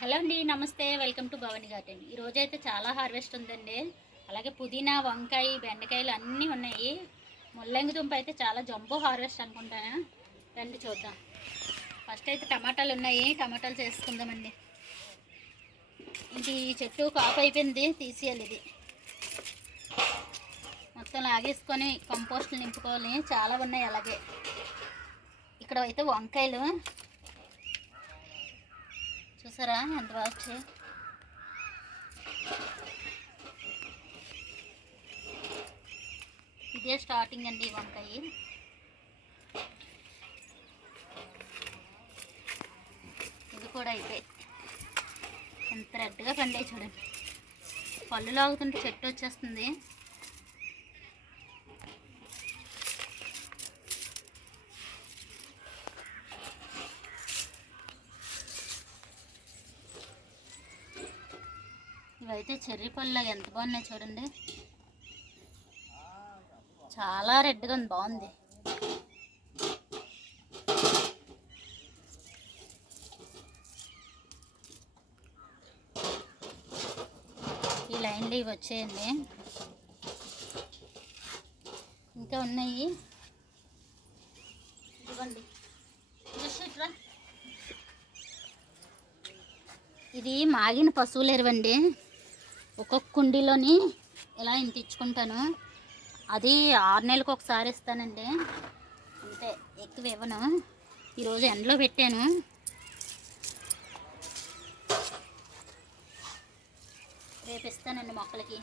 Hello అండి నమస్తే. Welcome to Bhavani garden. ఈరోజు అయితే చాలా హార్వెస్ట్ ఉందండి. అలాగే పుదీనా వంకాయ బెండకాయలు అన్నీ ఉన్నాయి. ముల్లంగి దుంప అయితే చాలా జంబో హార్వెస్ట్ అనుకుంటాను? రండి చూద్దాం. ఫస్ట్ అయితే టమాటాలు ఉన్నాయి. టమాటాలు చేసుకుందామండి. ఇది చెట్టు కాపు అయిపోయింది. తీసేయాలి ఇది. మొత్తం లాగేసుకొని కంపోస్ట్లు నింపుకోవాలి. చాలా ఉన్నాయి అలాగే. ఇక్కడ అయితే వంకాయలు. చూసారా? ఎంత బాగా వచ్చాయి? ఇదే స్టార్టింగ్ అండి వంకాయ. ఇది కూడా అయిపోయి ఎంత రెడ్గా పండాయి చూడండి. పళ్ళు లాగుతుంటే చెట్టు వచ్చేస్తుంది. అయితే చెర్రీ పళ్ళు ఎంత బాగున్నాయి చూడండి. చాలా రెడ్గా ఉంది బాగుంది. ఈ లైన్లు ఇవి వచ్చేయండి. ఇంకా ఉన్నాయి. ఇవ్వండి ఇది మాగిన పశువులు ఎరువండి. ఒక్కొక్క కుండీలోని ఇలా ఇంత ఇచ్చుకుంటాను అది ఆరు నెలలకు ఒకసారి ఇస్తానండి. అంతే ఎక్కువ ఇవ్వను. ఈరోజు ఎండలో పెట్టాను. రేపు ఇస్తానండి మొక్కలకి.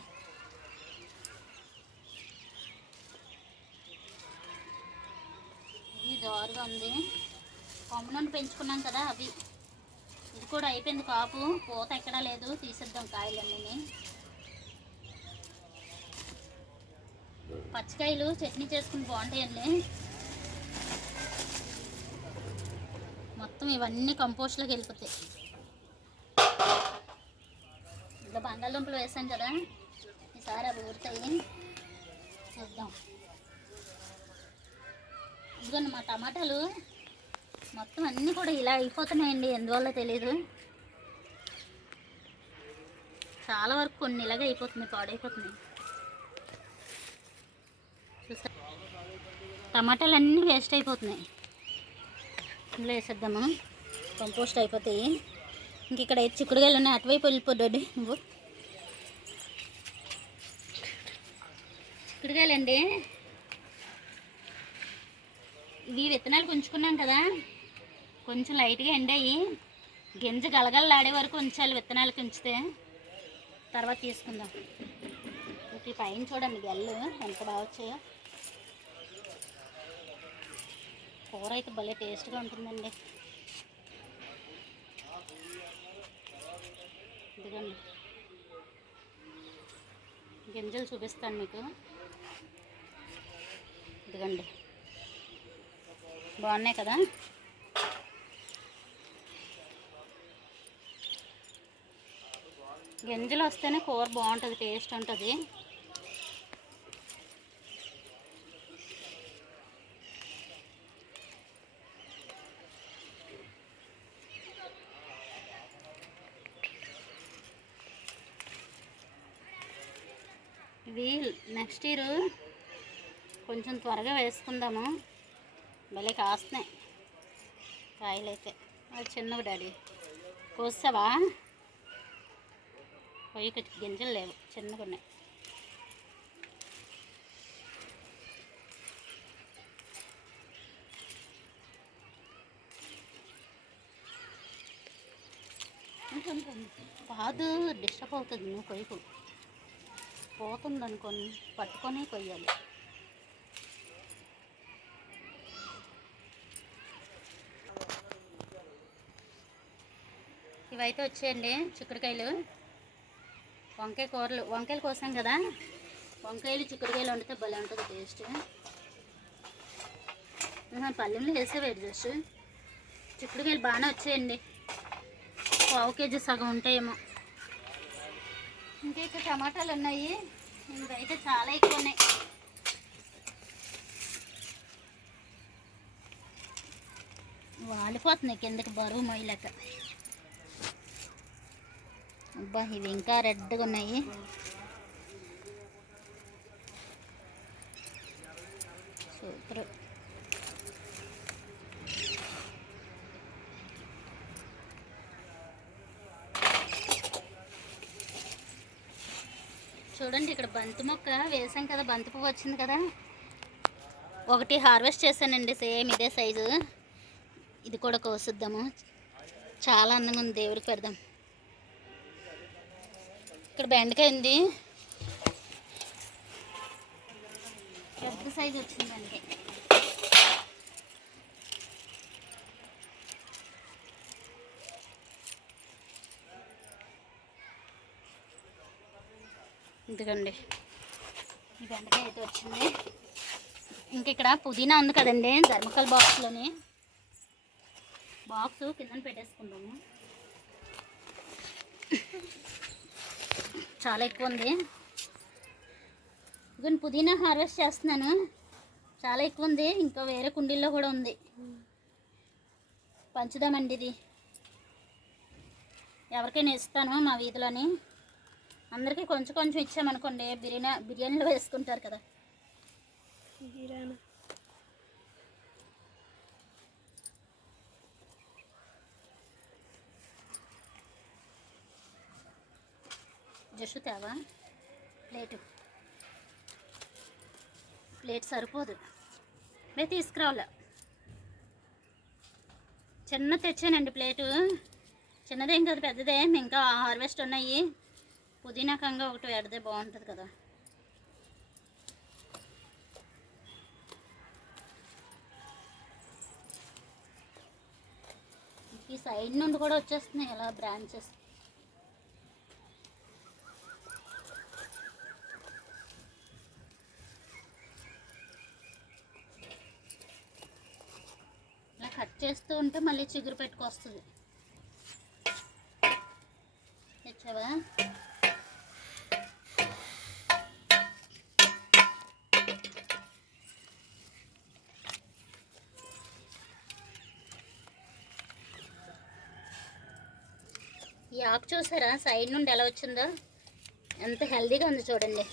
ఇది జారుగా ఉంది. కొమ్మ నుండి పెంచుకున్నాం కదా అవి. ఇది కూడా అయిపోయింది కాపు. పూత ఎక్కడా లేదు. తీసేద్దాం కాయలన్నీ. పచ్చికాయలు చట్నీ చేసుకుని బాగుంటాయండి. మొత్తం ఇవన్నీ కంపోస్ట్లోకి వెళ్ళిపోతాయి. ఇంకా బంగాళదుంపలు వేసాం కదా ఈసారి అవి ఊరుతాయి. చూద్దాం. ఇదిగోండి మా టమాటాలు మొత్తం అన్నీ కూడా ఇలా అయిపోతున్నాయండి ఎందువల్ల తెలియదు చాలా వరకు కొన్ని ఇలాగే అయిపోతున్నాయి పాడైపోతున్నాయి. టమాటాలు అన్నీ వేస్ట్ అయిపోతున్నాయి. ఇందులో వేసేద్దాము? కంపోస్ట్ అయిపోతాయి. ఇంక ఇక్కడ చిక్కుడుగాయలు ఉన్నాయి అటువైపు వెళ్ళిపోద్ది నువ్వు. చిక్కుడుగాయలండి ఇవి విత్తనాలు ఉంచుకున్నాం కదా కొంచెం లైట్గా ఎండాయి గింజ గలగలలాడే వరకు ఉంచాలి విత్తనాలకు ఉంచితే తర్వాత తీసుకుందాం. ఈ పైన చూడండి గెల్లు ఎంత బాగా వచ్చాయో. కూర అయితే భలే టేస్ట్గా ఉంటుందండి. ఇదిగోండి. గింజలు చూపిస్తాను మీకు. ఇదిగండి. బాగున్నాయి కదా? గింజలు వస్తేనే కూర బాగుంటుంది టేస్ట్ ఉంటుంది. ఇవి నెక్స్ట్ ఇయర్ కొంచెం త్వరగా వేసుకుందాము. భలే కాస్తున్నాయి కాయలు అయితే అది చిన్నవి డాడీ. కోసావా పొయ్యికి గింజలు లేవు. చిన్నగా ఉన్నాయి. కాదు డిస్టర్బ్ అవుతుంది నువ్వు కొయ్యకు. పోతుందనుకొని పట్టుకొని కొయ్యాలి. ఇవైతే వచ్చేయండి చిక్కుడుకాయలు. వంకాయ కూరలు వంకాయలు కోసాం కదా? వంకాయలు చిక్కుడుకాయలు వండితే భలే ఉంటుంది టేస్ట్. పల్లెంలో వేసేవాడు జస్ట్. చిక్కుడుకాయలు బాగానే వచ్చేయండి. పావు కేజీ సగం ఉంటాయేమో. ఇంకా ఇక్కడ టమాటాలు ఉన్నాయి. బయట చాలా ఎక్కువ ఉన్నాయి. వాలిపోతున్నాయి కిందకి బరువు మొయ్యలేక. అబ్బా ఇవి ఇంకా రెడ్గా ఉన్నాయి. సూపర్. చూడండి ఇక్కడ బంతి మొక్క వేసాం కదా బంతి పువ్వు వచ్చింది కదా. ఒకటి హార్వెస్ట్ చేశానండి సేమ్ ఇదే సైజు. ఇది కూడా కోసిద్దాము. చాలా అందంగా ఉంది దేవుడికి పెడదాం. ఇక్కడ బెండకాయ ఉంది. పెద్ద సైజు వచ్చింది బెండకాయ. ఇదిగండి. ఈ బెండకాయ అయితే వచ్చింది. ఇంక ఇక్కడ పుదీనా ఉంది కదండి ధర్మకల్ బాక్స్లోని బాక్స్ కింద పెట్టేసుకుందాము. చాలా ఎక్కువ ఉంది. ఇదిగోండి పుదీనా హార్వెస్ట్ చేస్తున్నాను. చాలా ఎక్కువ ఉంది ఇంకా వేరే కుండీల్లో కూడా ఉంది. పంచుదామండి ఇది. ఎవరికైనా ఇస్తాను మా వీధిలోని. అందరికీ కొంచెం కొంచెం ఇచ్చామనుకోండి బిర్యానీ బిర్యానీలో వేసుకుంటారు కదా. జస్ట్ తేవా? ప్లేటు. ప్లేట్ సరిపోదు. నేను తీసుకురావాల. చిన్న తెచ్చానండి ప్లేటు. చిన్నదేం కాదు పెద్దదే. ఇంకా హార్వెస్ట్ ఉన్నాయి. పుదీనా కంగ ఒకటి పెడితే బాగుంటుంది కదా. ఈ సైడ్ నుండి కూడా వచ్చేస్తున్నాయి ఇలా బ్రాంచెస్. ఇలా కట్ చేస్తూ ఉంటే మళ్ళీ చిగురు పెట్టుకొస్తుంది. తెచ్చావా? ఆకు చూసారా? సైడ్ నుండి ఎలా వచ్చిందో? ఎంత హెల్దీగా ఉంది చూడండి.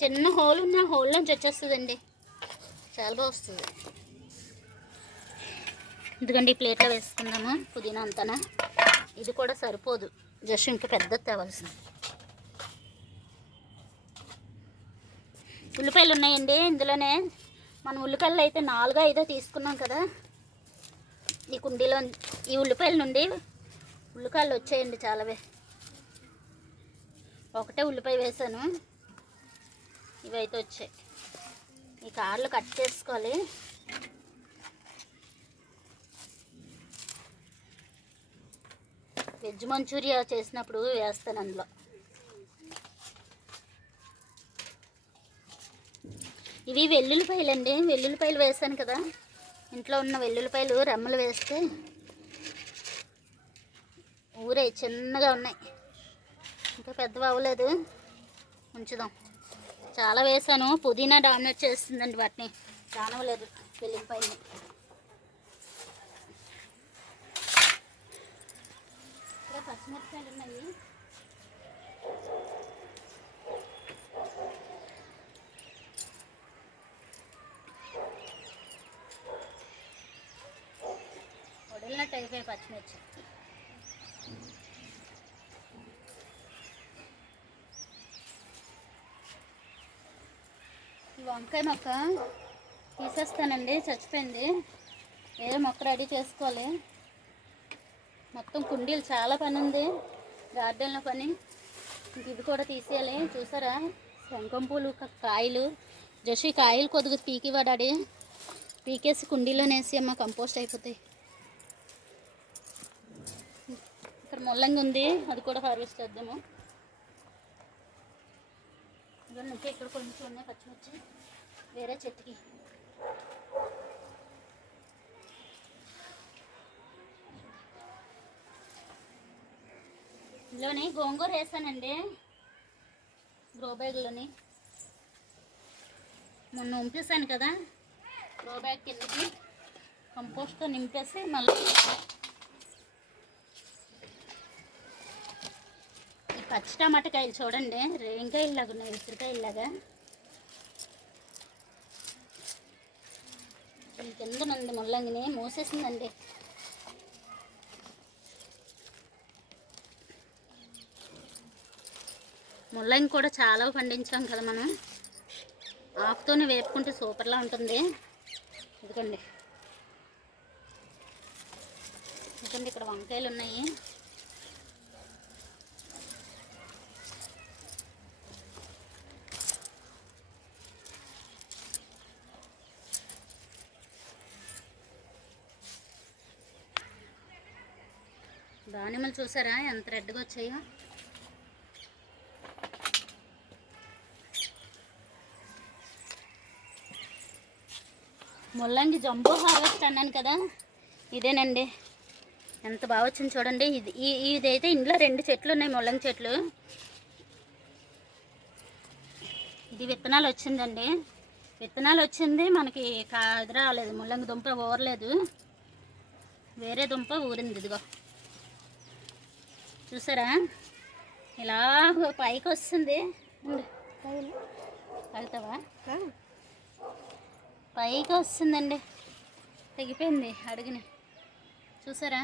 చిన్న హోల్ ఉన్న హోల్ నుంచి వచ్చేస్తుందండి. చాలా బాగా వస్తుంది. ఎందుకంటే ఈ ప్లేట్లో వేసుకుందాము పుదీనా అంతనా. ఇది కూడా సరిపోదు. జస్ట్ ఇంకా పెద్ద తేవాల్సింది. ఉల్లిపాయలు ఉన్నాయండి ఇందులోనే. మనం ఉల్లిపాయలు అయితే నాలుగో ఐదో తీసుకున్నాం కదా. ఈ కుండీలో ఈ ఉల్లిపాయల నుండి ఉల్లికాయలు వచ్చాయండి చాలావే ఒకటే ఉల్లిపాయ వేసాను. ఇవైతే వచ్చాయి. ఈ కార్లు కట్ చేసుకోవాలి. వెజ్ మంచూరియా చేసినప్పుడు వేస్తాను అందులో. ఇవి వెల్లుల్లిపాయలు అండి వెల్లుల్లిపాయలు వేసాను కదా. ఇంట్లో ఉన్న వెల్లుల్లిపాయలు రెమ్మలు వేస్తే ఊరే చిన్నగా ఉన్నాయి. ఇంకా పెద్దవి అవ్వలేదు ఉంచుదాం. చాలా వేసాను. పుదీనా డామినేట్ చేస్తుందండి వాటిని. కానవలేదు వెల్లుల్లిపాయలు ఇక్కడ పచ్చిమిరపకాయలు ఉన్నాయి. వడిలినట్టు అయిపోయాయి పచ్చిమిర్చి. వంకాయ మొక్క తీసేస్తానండి చచ్చిపోయింది. వేరే మొక్క రెడీ చేసుకోవాలి. మొత్తం కుండీలు చాలా పని ఉంది. గార్డెన్లో పని. ఇంక ఇది కూడా తీసేయాలి. చూసారా? శంఖం పూలు కాయలు. జస్ట్ ఈ కాయలు కొద్దిగా పీకి పీకేసి కుండీలోనే వేసి అమ్మ కంపోస్ట్ అయిపోతాయి. ఇక్కడ ముల్లంగి ఉంది. అది కూడా హార్వెస్ట్ చేద్దాము. ఇవన్నీ ఇంకా ఇక్కడ కొంచెం ఉన్నాయి పచ్చిమిర్చి వేరే చెట్టుకి. ఇందులోని గోంగూర వేసానండి. గ్రో బ్యాగ్లోని మొన్న ఉంపేసాను కదా. గ్రో బ్యాగ్ కిందకి కంపోస్ట్తో నింపేసి మళ్ళీ పచ్చి టమాటకాయలు చూడండి. రేంకాయలాగా ఉన్నాయి? ఉసిరికాయలాగా దీని కింద ఉంది ముల్లంగిని. మూసేసిందండి. ముల్లంగి కూడా చాలా పండించాం కదా మనం. ఆకుతోనే వేపుకుంటే సూపర్లా ఉంటుంది. ఇదిగోండి. ఇదిగోండి ఇక్కడ వంకాయలు ఉన్నాయి. దానిమ్మలు చూసారా? ఎంత రెడ్గా వచ్చాయో. ముల్లంగి జంబో హార్వెస్ట్ అన్నాను కదా ఇదేనండి. ఎంత బాగా వచ్చింది చూడండి. ఇది ఇదైతే ఇంట్లో రెండు చెట్లు ఉన్నాయి ముల్లంగి చెట్లు. ఇది విత్తనాలు వచ్చిందండి. విత్తనాలు వచ్చింది మనకి కాదు రాలేదు. ముల్లంగి దుంప ఊరలేదు. వేరే దుంప ఊరింది ఇదిగో. చూసారా? ఇలా పైకి వస్తుంది. తాగుతావా పైకి వస్తుందండి. తెగిపోయింది అడుగుని. చూసారా?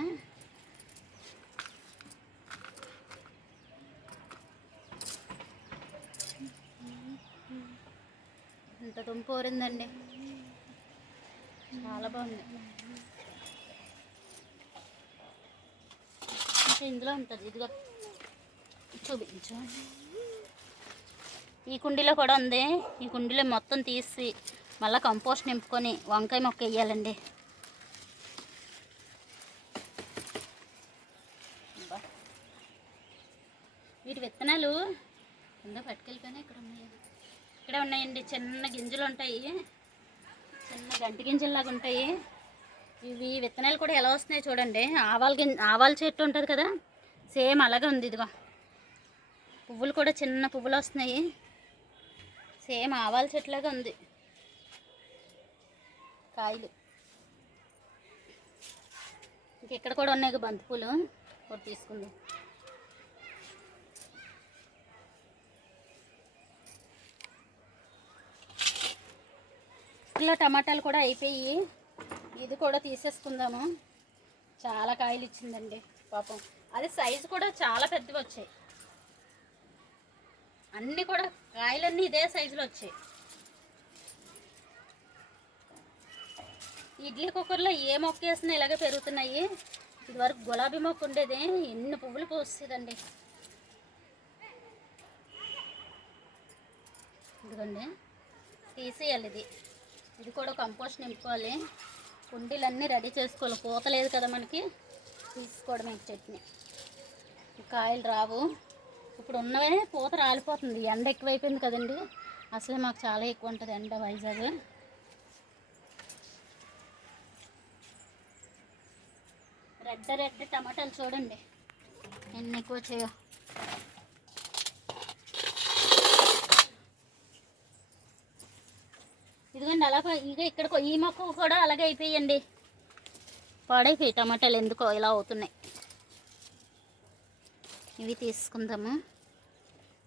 ఇంత దుంప ఊరిందండి. చాలా బాగుంది. ఇందులో ఉంటుంది. ఇదిగో చూపించు. ఈ కుండీలో కూడా ఉంది. ఈ కుండీలో మొత్తం తీసి మళ్ళీ కంపోస్ట్ నింపుకొని వంకాయ మొక్క వేయాలండి. అబ్బా. వీటి విత్తనాలు కింద పట్టుకెళ్ళిపోయినా ఇక్కడ ఉన్నాయి. ఇక్కడ ఉన్నాయండి. చిన్న గింజలు ఉంటాయి. చిన్న గంటి గింజల్లాగా ఉంటాయి. ఇవి విత్తనాలు కూడా ఎలా వస్తున్నాయి చూడండి. ఆవాల ఆవాల చెట్టు ఉంటుంది కదా సేమ్ అలాగే ఉంది ఇదిగో. పువ్వులు కూడా చిన్న పువ్వులు వస్తున్నాయి. సేమ్ ఆవాల చెట్టులాగా ఉంది. కాయలు. ఇంక ఇక్కడ కూడా ఉన్నాయి బంతిపూలు. ఒకటి తీసుకుందాం. ఇలా టమాటాలు కూడా అయిపోయి ఇది కూడా తీసేసుకుందాము. చాలా కాయలు ఇచ్చిందండి పాపం. అది సైజు కూడా చాలా పెద్దవి వచ్చాయి. అన్నీ కూడా కాయలన్నీ ఇదే సైజులో వచ్చాయి. ఇడ్లీ కుక్కర్లో ఏ మొక్క వేసినా ఇలాగే పెరుగుతున్నాయి. ఇదివరకు గులాబీ మొక్క ఉండేది ఎన్ని పువ్వులు పోస్తుందండి ఇదిగోండి తీసేయాలి ఇది. ఇది కూడా కంపోస్ట్ నింపుకోవాలి. కుండీలన్నీ రెడీ చేసుకోవాలి. పూత లేదు కదా మనకి. తీసుకోవడమే చట్నీ. కాయలు రావు. ఇప్పుడు ఉన్నవే పూత రాలిపోతుంది. ఎండ ఎక్కువైపోయింది కదండి. అసలే మాకు చాలా ఎక్కువ ఉంటుంది ఎండ వైజాగ్. రెడ్ రెడ్ టమాటాలు చూడండి. ఎన్ని ఎక్కువ చేయో ఇదిగోండి అలా ఇక ఇక్కడ ఈ మొక్క కూడా అలాగే అయిపోయండి. పాడైపోయి టమాటాలు ఎందుకో ఇలా అవుతున్నాయి. ఇవి తీసుకుందాము.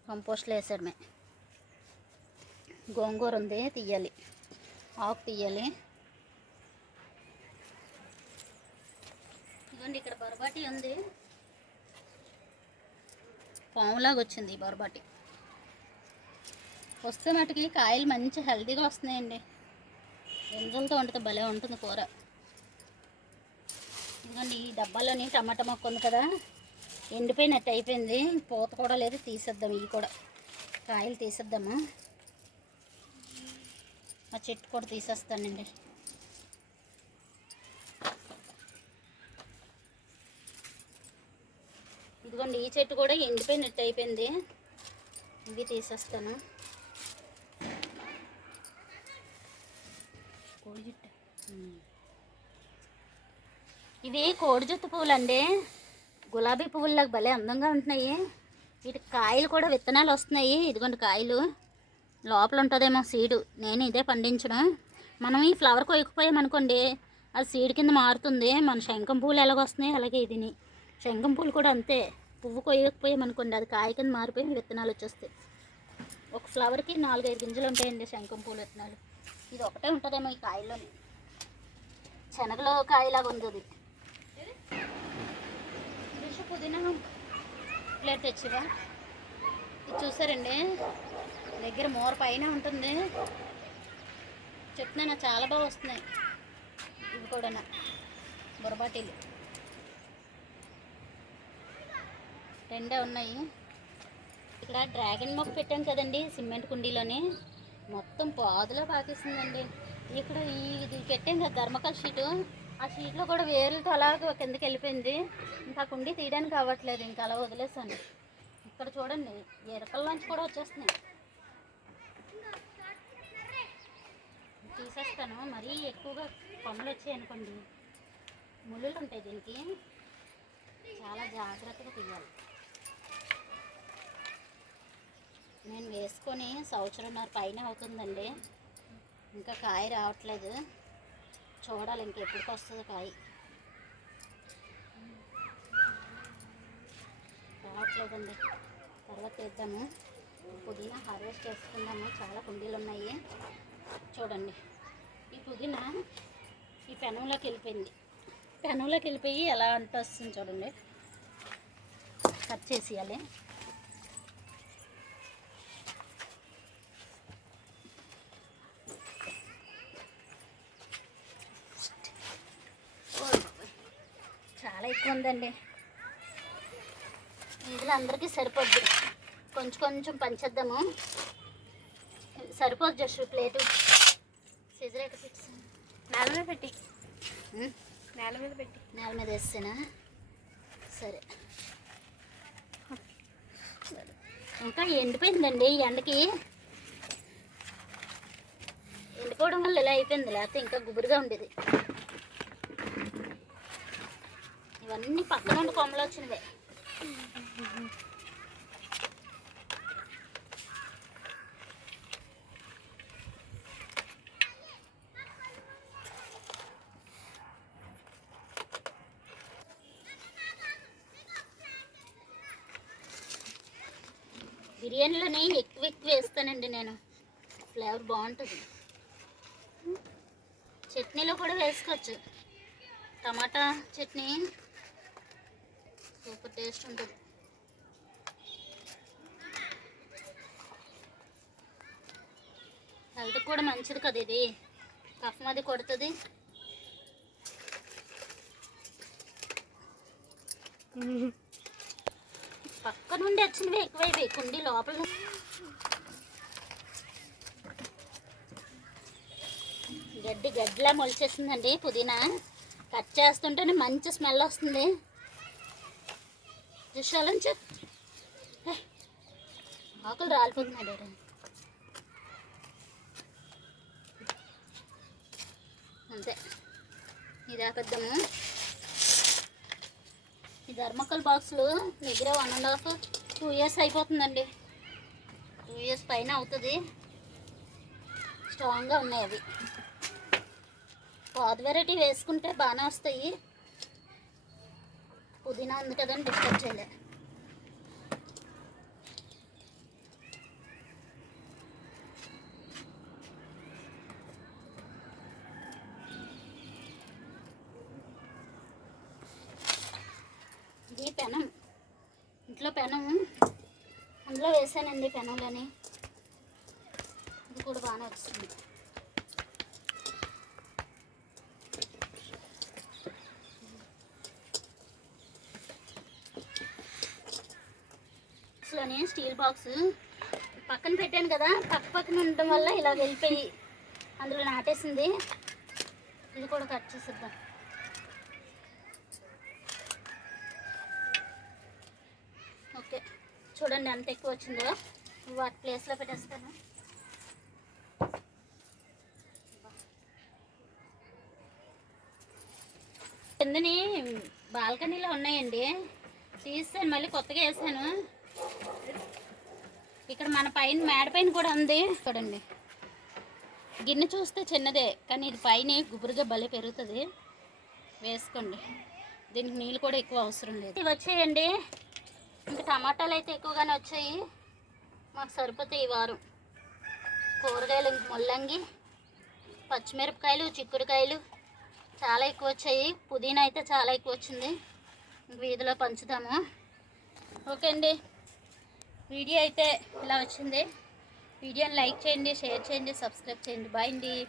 కంపోస్ట్లో వేసడమే. గోంగూర ఉంది తీయాలి. ఆకు తీయాలి. ఇదిగోండి ఇక్కడ బొరబాటి ఉంది. పాములాగా వచ్చింది ఈ బొరబాటి. వస్తే మటుకి కాయలు మంచి హెల్తీగా వస్తున్నాయండి. గింజలతో వండితే భలే ఉంటుంది కూర. ఇదిగోండి ఈ డబ్బాలోని టమాటా మొక్క ఉంది కదా ఎండిపోయినట్టు అయిపోయింది. పూత కూడా లేదు తీసేద్దాం ఇవి కూడా. కాయలు తీసేద్దాము? ఆ చెట్టు కూడా తీసేస్తానండి. ఇదిగోండి ఈ చెట్టు కూడా ఎండిపోయినట్టు అయిపోయింది. ఇవి తీసేస్తాను. కోడి జుట్టు ఇవి కోడి జుట్టు పువ్వులు అండి గులాబీ పువ్వుల్లాగా భలే అందంగా ఉంటున్నాయి. వీటి కాయలు కూడా విత్తనాలు వస్తున్నాయి. ఇదిగోండి కాయలు. లోపల ఉంటుందేమో సీడు. నేను ఇదే పండించడం మనం ఈ ఫ్లవర్ కొయ్యకపోయామనుకోండి అది సీడ్ కింద మారుతుంది. మన శంఖం పూలు ఎలాగొస్తున్నాయి అలాగే ఇదిని. శంఖం పూలు కూడా అంతే. పువ్వు కొయ్యకపోయామనుకోండి అది కాయ కింద మారిపోయి విత్తనాలు వచ్చేస్తాయి. ఒక ఫ్లవర్కి నాలుగైదు గింజలు ఉంటాయండి శంఖం పూలు విత్తనాలు. ఇది ఒకటే ఉంటుందేమో ఈ కాయలోని శనగలో కాయలాగా ఉంది అది. పుదీనా ప్లేట్ తెచ్చివా? ఇది చూసారండి? దగ్గర మోర పైన ఉంటుంది. చెప్తున్నా చాలా బాగా వస్తున్నాయి. ఇవి కూడా బొరబాటీలు రెండే ఉన్నాయి. ఇక్కడ డ్రాగన్ మొక్క పెట్టాం కదండి సిమెంట్ కుండీలోని. మొత్తం పాదులో పాకేసిందండి. ఇక్కడ ఈ ఇది పెట్టాం కదా ధర్మకాల షీటు. ఆ షీట్లో కూడా వేరులతో అలా కిందకి వెళ్ళిపోయింది. ఇంకా కుండి తీయడానికి అవ్వట్లేదు ఇంకా అలా వదిలేసాను ఇక్కడ చూడండి ఎరకల నుంచి కూడా వచ్చేస్తున్నాయి. తీసేస్తాను మరీ ఎక్కువగా కొమ్మలు వచ్చాయి అనుకోండి. ముళ్ళులు ఉంటాయి దీనికి. చాలా జాగ్రత్తగా తీయాలి. నేను వేసుకొని సంవత్సరంన్నర పైన అవుతుందండి. ఇంకా కాయ రావట్లేదు. చూడాలి ఇంకెప్పటికి వస్తుంది కాయ. రావట్లేదండి. తర్వాత వేద్దాము. పుదీనా హార్వెస్ట్ చేసుకుందాము. చాలా కుండీలు ఉన్నాయి. చూడండి. ఈ పుదీనా ఈ పెనంలోకి వెళ్ళిపోయింది. పెనంలోకి వెళ్ళిపోయి ఎలా అంటొస్తుంది చూడండి. కట్ చేసేయాలి. ఎక్కువ ఉందండి. ఇందులో అందరికీ సరిపోద్ది. కొంచెం కొంచెం పంచేద్దాము. సరిపోద్ది జస్ట్ ప్లేటు. సిజర్ ఎక్కడ పెట్టేసాను? నేల మీద పెట్టి. నేల మీద పెట్టి. నేల మీద వేస్తానా సరే. ఇంకా ఎండిపోయిందండి ఈ ఎండకి. ఎండిపోవడం వల్ల ఇలా అయిపోయింది. లేకపోతే ఇంకా గుబురుగా ఉండేది. ఇవన్నీ పక్కన ఉండి కొమ్మలు వచ్చినవే బిర్యానీలోనే ఎక్కువ ఎక్కువ వేస్తానండి నేను. ఫ్లేవర్ బాగుంటుంది. చట్నీలో కూడా వేసుకోవచ్చు. టమాటా చట్నీ సూపర్ టేస్ట్ ఉంటుంది. హెల్త్ కూడా మంచిది కదా ఇది. కఫం అది కొడుతుంది. పక్క నుండి వచ్చినవి ఎక్కువైపోయి కుండీ లోపల గడ్డి గడ్డిలా మొలిచేసిందండి పుదీనా. కట్ చేస్తుంటేనే మంచి స్మెల్ వస్తుంది. చూసాలంచు ఆకులు రాలిపోతున్నాడు అంతే. ఇది ఆపేద్దాము ఈ ధర్మకల్ బాక్సులు దగ్గర one and half two years అయిపోతుందండి. టూ ఇయర్స్ పైన అవుతుంది. స్ట్రాంగ్గా ఉన్నాయి అవి. పాత వెరైటీ వేసుకుంటే బాగానే వస్తాయి. పుదీనా ఉంది కదండి డిస్టర్బ్ చేయలే. ఇది పెనం. ఇంట్లో పెనం. అందులో వేసానండి పెనంలోని. ఇది కూడా బాగానే వచ్చింది బాక్స్లోని స్టీల్ బాక్స్. పక్కన పెట్టాను కదా పక్క పక్కన ఉండటం వల్ల ఇలా వెళ్ళిపోయి అందులో నాటేసింది. ఇది కూడా కట్ చేసిద్దాం. ఓకే చూడండి ఎంత ఎక్కువ వచ్చిందో. వాటి ప్లేస్లో పెట్టేస్తాను. కిందని బాల్కనీలో ఉన్నాయండి. తీసాను మళ్ళీ కొత్తగా వేసాను. ఇక్కడ మన పైన మేడ పైన కూడా ఉంది. చూడండి. గిన్నె చూస్తే చిన్నదే కానీ ఇది పైన గుబురుగా భలే పెరుగుతుంది. వేసుకోండి. దీనికి నీళ్ళు కూడా ఎక్కువ అవసరం లేదు. ఇవి వచ్చేయండి. ఇంకా టమాటాలు అయితే ఎక్కువగానే వచ్చాయి. మాకు సరిపోతాయి ఈ వారం. కూరగాయలు ఇంక ముల్లంగి పచ్చిమిరపకాయలు చిక్కుడుకాయలు చాలా ఎక్కువ వచ్చాయి. పుదీనా అయితే చాలా ఎక్కువ వచ్చింది. వీధిలో పంచుతాము ఓకే అండి. వీడియో అయితే ఇలా వచ్చింది. వీడియోని లైక్ చేయండి షేర్ చేయండి సబ్స్క్రైబ్ చేయండి. బాయ్ అండి.